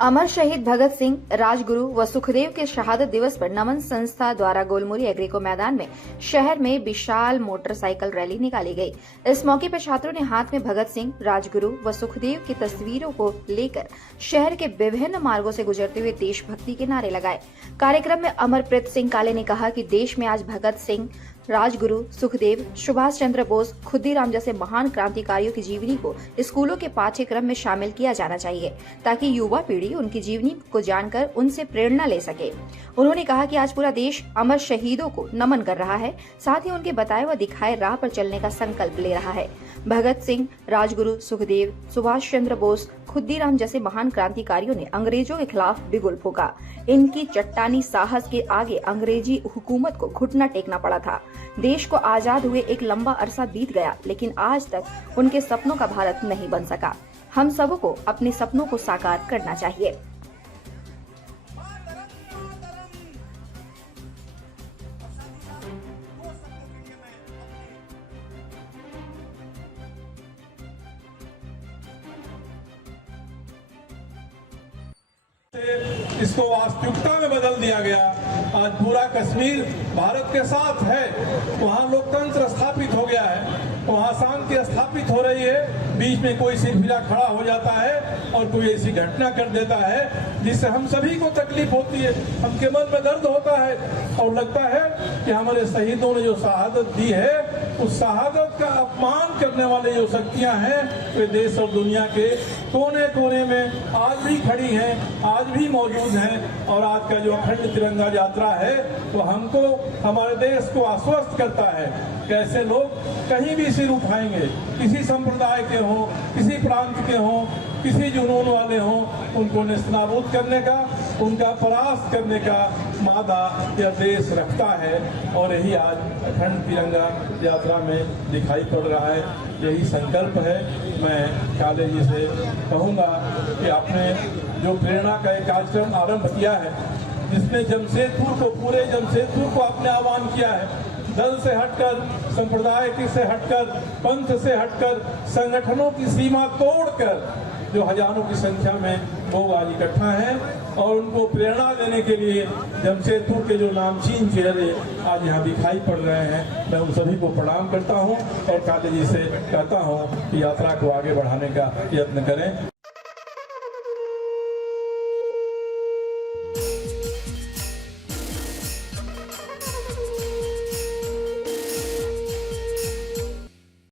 अमर शहीद भगत सिंह, राजगुरु व सुखदेव के शहादत दिवस पर नमन संस्था द्वारा गोलमुरी एग्रीको मैदान में शहर में विशाल मोटरसाइकिल रैली निकाली गई। इस मौके पर छात्रों ने हाथ में भगत सिंह, राजगुरु व सुखदेव की तस्वीरों को लेकर शहर के विभिन्न मार्गों से गुजरते हुए देशभक्ति के नारे लगाए। कार्यक्रम में अमरप्रीत सिंह काले ने कहा कि देश में आज भगत सिंह, राजगुरु, सुखदेव, सुभाष चंद्र बोस, खुद्दीराम जैसे महान क्रांतिकारियों की जीवनी को स्कूलों के पाठ्यक्रम में शामिल किया जाना चाहिए ताकि युवा पीढ़ी उनकी जीवनी को जानकर उनसे प्रेरणा ले सके। उन्होंने कहा कि आज पूरा देश अमर शहीदों को नमन कर रहा है, साथ ही उनके बताए व दिखाए राह पर चलने का संकल्प ले रहा है। भगत सिंह, राजगुरु, सुखदेव, सुभाष चंद्र बोस, खुद्दीराम जैसे महान क्रांतिकारियों ने अंग्रेजों के खिलाफ बिगुल फूंका। इनकी चट्टानी साहस के आगे अंग्रेजी हुकूमत को घुटना टेकना पड़ा था। देश को आजाद हुए एक लंबा अरसा बीत गया, लेकिन आज तक उनके सपनों का भारत नहीं बन सका। हम सबको अपने सपनों को साकार करना चाहिए। इसको वास्तविकता में बदल दिया गया। आज पूरा कश्मीर भारत के साथ है। वहाँ लोकतंत्र स्थापित हो गया है, वहाँ शांति स्थापित हो रही है। बीच में कोई सिरफिरा खड़ा हो जाता है और कोई ऐसी घटना कर देता है जिससे हम सभी को तकलीफ होती है, हमके मन में दर्द होता है और लगता है कि हमारे शहीदों ने जो शहादत दी है उस शहादत का अपमान करने वाले जो शक्तियां हैं वे देश और दुनिया के कोने कोने में आज भी खड़ी हैं, आज भी मौजूद हैं। और आज का जो अखंड तिरंगा यात्रा है वो हमको, हमारे देश को आश्वस्त करता है कि ऐसे लोग कहीं भी सिर उठाएंगे, किसी संप्रदाय के हों, किसी प्रांत के हों, किसी जुनून वाले हों, उनको नेस्तनाबूद करने का, उनका परास्त करने का मादा यह देश रखता है। और यही आज अखंड तिरंगा यात्रा में दिखाई पड़ रहा है, यही संकल्प है। मैं काले जी से कहूँगा कि आपने जो प्रेरणा का एक कार्यक्रम आरंभ किया है, जिसमें जमशेदपुर को, पूरे जमशेदपुर को आपने आह्वान किया है, दल से हटकर, संप्रदाय से हटकर, पंथ से हटकर, संगठनों की सीमा तोड़कर जो हजारों की संख्या में लोग आज इकट्ठा हैं और उनको प्रेरणा देने के लिए जमशेदपुर के जो नामचीन चेहरे आज यहाँ दिखाई पड़ रहे हैं, मैं उन सभी को प्रणाम करता हूँ और काले जी से कहता हूँ कि यात्रा को आगे बढ़ाने का यत्न करें।